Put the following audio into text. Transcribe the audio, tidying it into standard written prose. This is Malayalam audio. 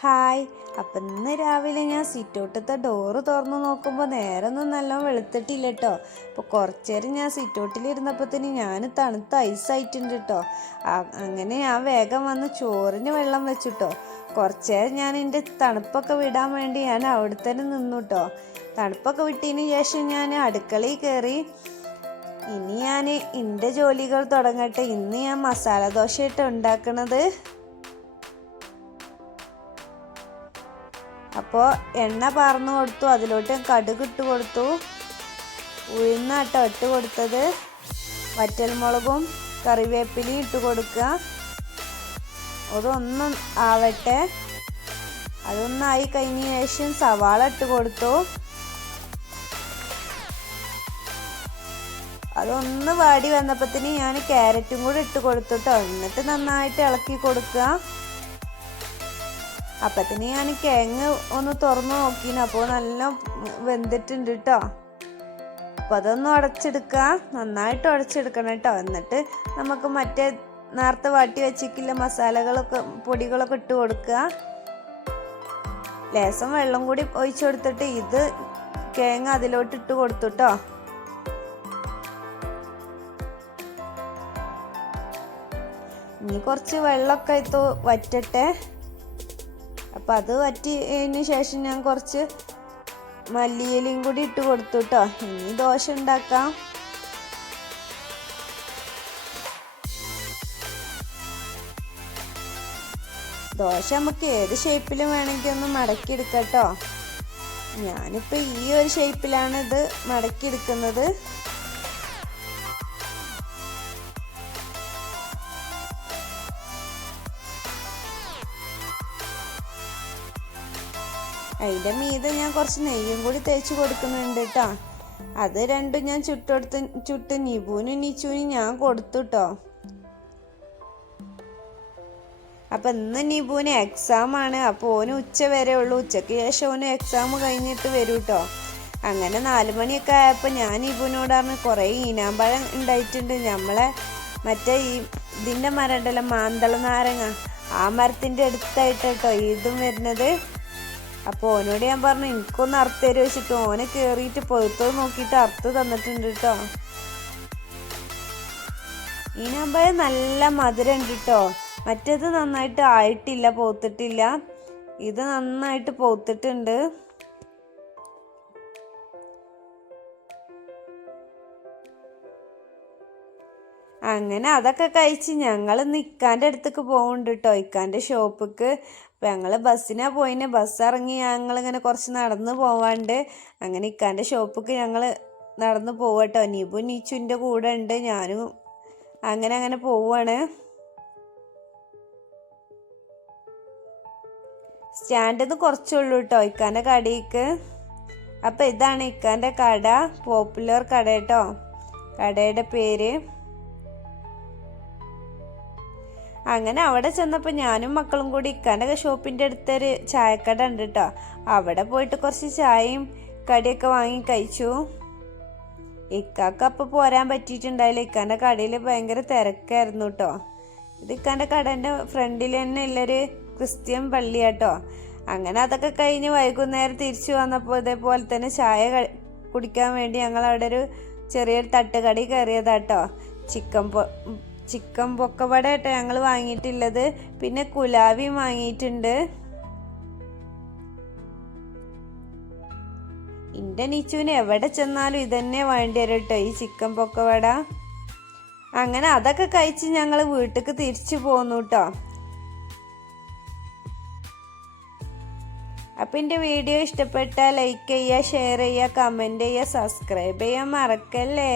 ഹായ്. അപ്പം ഇന്ന് രാവിലെ ഞാൻ സിറ്റൗട്ടത്തെ ഡോറ് തുറന്ന് നോക്കുമ്പോൾ നേരൊന്നും നല്ല വെളുത്തിട്ടില്ല കേട്ടോ. അപ്പോൾ കുറച്ച് നേരം ഞാൻ സിറ്റൗട്ടിലിരുന്നപ്പോഴത്തേന് ഞാൻ തണുത്ത ഐസായിട്ടുണ്ട് കേട്ടോ. അങ്ങനെ ഞാൻ വേഗം വന്ന് ചോറിന് വെള്ളം വെച്ചിട്ടോ. കുറച്ച് നേരം ഞാൻ എൻ്റെ തണുപ്പൊക്കെ വിടാൻ വേണ്ടി ഞാൻ അവിടെ തന്നെ നിന്നു കേട്ടോ. തണുപ്പൊക്കെ വിട്ടതിന് ശേഷം ഞാൻ അടുക്കളയിൽ കയറി. ഇനി ഞാൻ എൻ്റെ ജോലികൾ തുടങ്ങട്ടെ. ഇന്ന് ഞാൻ മസാല ദോശയായിട്ട് ഉണ്ടാക്കണത്. അപ്പോൾ എണ്ണ പാർന്നു കൊടുത്തു, അതിലോട്ട് കടുക് ഇട്ട് കൊടുത്തു, ഉഴുന്നാട്ടോ ഇട്ട് കൊടുത്തത്, വറ്റൽമുളകും കറിവേപ്പിലയും ഇട്ട് കൊടുക്കുക. അതൊന്നും ആവട്ടെ. അതൊന്നായി കഴിഞ്ഞ ശേഷം സവാള ഇട്ട് കൊടുത്തു. അതൊന്ന് വാടി വന്നപ്പോഴത്തേന് ഞാൻ ക്യാരറ്റും കൂടി ഇട്ട് കൊടുത്തു കേട്ടോ. എന്നിട്ട് നന്നായിട്ട് ഇളക്കി കൊടുക്കുക. അപ്പത്തിന് ഞാൻ കിഴങ്ങ് ഒന്ന് തുറന്നു നോക്കിന്. അപ്പോൾ നല്ല വെന്തിട്ടുണ്ട് കേട്ടോ. അപ്പം അതൊന്നും ഉടച്ചെടുക്കുക, നന്നായിട്ട് ഉടച്ചെടുക്കണം കേട്ടോ. എന്നിട്ട് നമുക്ക് മറ്റേ നേരത്തെ വാട്ടി വെച്ചിട്ടില്ല മസാലകളൊക്കെ പൊടികളൊക്കെ ഇട്ട് കൊടുക്കുക. ലേശം വെള്ളം കൂടി ഒഴിച്ചു കൊടുത്തിട്ട് ഇത് കിഴങ്ങ് അതിലോട്ട് ഇട്ട് കൊടുത്തു കേട്ടോ. ഇനി കുറച്ച് വെള്ളമൊക്കെ ഇട്ട് വറ്റട്ടെ. അപ്പം അത് വറ്റിയതിന് ശേഷം ഞാൻ കുറച്ച് മല്ലിയിലയും കൂടി ഇട്ട് കൊടുത്തു കേട്ടോ. ഇനി ദോശ ഉണ്ടാക്കാം. ദോശ നമുക്ക് ഏത് ഷേപ്പിലും വേണമെങ്കിൽ ഒന്ന് മടക്കിയെടുക്കാം കേട്ടോ. ഞാനിപ്പോൾ ഈ ഒരു ഷേപ്പിലാണ് ഇത് മടക്കിയെടുക്കുന്നത്. അതിൻ്റെ മീതെ ഞാൻ കുറച്ച് നെയ്യും കൂടി തേച്ച് കൊടുക്കുന്നുണ്ട് കേട്ടോ. അത് രണ്ടും ഞാൻ ചുട്ട് നിബുനും നിച്ചുവിനും ഞാൻ കൊടുത്തു കേട്ടോ. അപ്പം ഇന്ന് നിബുവിന് എക്സാമാണ്. അപ്പോൾ ഓന് ഉച്ച വരെ ഉള്ളൂ. ഉച്ചയ്ക്ക് ശേഷം ഓന് എക്സാം കഴിഞ്ഞിട്ട് വരും കേട്ടോ. അങ്ങനെ 4 മണിയൊക്കെ ആയപ്പോൾ ഞാൻ നിബുവിനോട് പറഞ്ഞ് കുറേ ഈനാമ്പഴം ഉണ്ടായിട്ടുണ്ട്. നമ്മളെ മറ്റേ ഇതിൻ്റെ മരം ഉണ്ടല്ലോ, മാന്തള നാരങ്ങ, ആ മരത്തിൻ്റെ അടുത്തായിട്ട് കേട്ടോ ഇതും വരുന്നത്. അപ്പോൾ ഓനോട് ഞാൻ പറഞ്ഞു എനിക്കൊന്ന് അറുത്ത് തരുമോ വെച്ചിട്ട് ഓനെ കയറിയിട്ട് പൊഴുത്തത് നോക്കിയിട്ട് അറുത്ത് തന്നിട്ടുണ്ട് കേട്ടോ. ഈനാമ്പഴം നല്ല മധുരം ഉണ്ട് കേട്ടോ. മറ്റേത് നന്നായിട്ട് ആയിട്ടില്ല, പോത്തിട്ടില്ല. ഇത് നന്നായിട്ട് പോത്തിട്ടുണ്ട്. അങ്ങനെ അതൊക്കെ കഴിച്ച് ഞങ്ങൾ ഇക്കാൻ്റെ അടുത്തേക്ക് പോകുന്നുണ്ട് കേട്ടോ, ഇക്കാൻ്റെ ഷോപ്പിക്ക്. അപ്പം ഞങ്ങൾ ബസ്സിനാണ് പോയിന്. ബസ് ഇറങ്ങി ഞങ്ങളിങ്ങനെ കുറച്ച് നടന്ന് പോവാണ്ട്. അങ്ങനെ ഇക്കാൻ്റെ ഷോപ്പിക്ക് ഞങ്ങൾ നടന്ന് പോവാട്ടോ. നിബു നീച്ചുൻ്റെ കൂടെ ഉണ്ട്, ഞാനും അങ്ങനെ പോവാണ്. സ്റ്റാൻഡിൽ നിന്ന് കുറച്ചുള്ളൂ കേട്ടോ ഇക്കാൻ്റെ കടയ്ക്ക്. അപ്പം ഇതാണ് ഇക്കാൻ്റെ കട, പോപ്പുലർ കട കേട്ടോ കടയുടെ പേര്. അങ്ങനെ അവിടെ ചെന്നപ്പോൾ ഞാനും മക്കളും കൂടി ഇക്കാൻ്റെ ഷോപ്പിൻ്റെ അടുത്തൊരു ചായക്കട ഉണ്ട് കേട്ടോ. അവിടെ പോയിട്ട് കുറച്ച് ചായയും കടിയൊക്കെ വാങ്ങി കഴിച്ചു. ഇക്കാക്ക് അപ്പോൾ പോരാൻ പറ്റിയിട്ടുണ്ടായില്ല. ഇക്കാൻ്റെ കടയിൽ ഭയങ്കര തിരക്കായിരുന്നു കേട്ടോ. ഇത് ഇക്കാൻ്റെ കടേൻ്റെ ഫ്രണ്ടിൽ തന്നെ ഉള്ളൊരു ക്രിസ്ത്യൻ പള്ളിയാട്ടോ. അങ്ങനെ അതൊക്കെ കഴിഞ്ഞ് വൈകുന്നേരം തിരിച്ചു വന്നപ്പോൾ ഇതേപോലെ തന്നെ ചായ കുടിക്കാൻ വേണ്ടി ഞങ്ങൾ അവിടെ ഒരു ചെറിയൊരു തട്ടുകടി കയറിയതാട്ടോ. ചിക്കൻ പൊക്കവട കേട്ടോ ഞങ്ങൾ വാങ്ങിയിട്ടുള്ളത്. പിന്നെ കുലാവിയും വാങ്ങിയിട്ടുണ്ട്. എൻ്റെ നിച്ചുവിന് എവിടെ ചെന്നാലും ഇതന്നെ വേണ്ടി വരും കേട്ടോ, ഈ ചിക്കൻ പൊക്കവട. അങ്ങനെ അതൊക്കെ കഴിച്ച് ഞങ്ങൾ വീട്ടിലേക്ക് തിരിച്ചു പോന്നു കേട്ടോ. അപ്പം എൻ്റെ വീഡിയോ ഇഷ്ടപ്പെട്ടാൽ ലൈക്ക് ചെയ്യുക, ഷെയർ ചെയ്യുക, കമൻറ്റ് ചെയ്യുക, സബ്സ്ക്രൈബ് ചെയ്യാൻ മറക്കല്ലേ.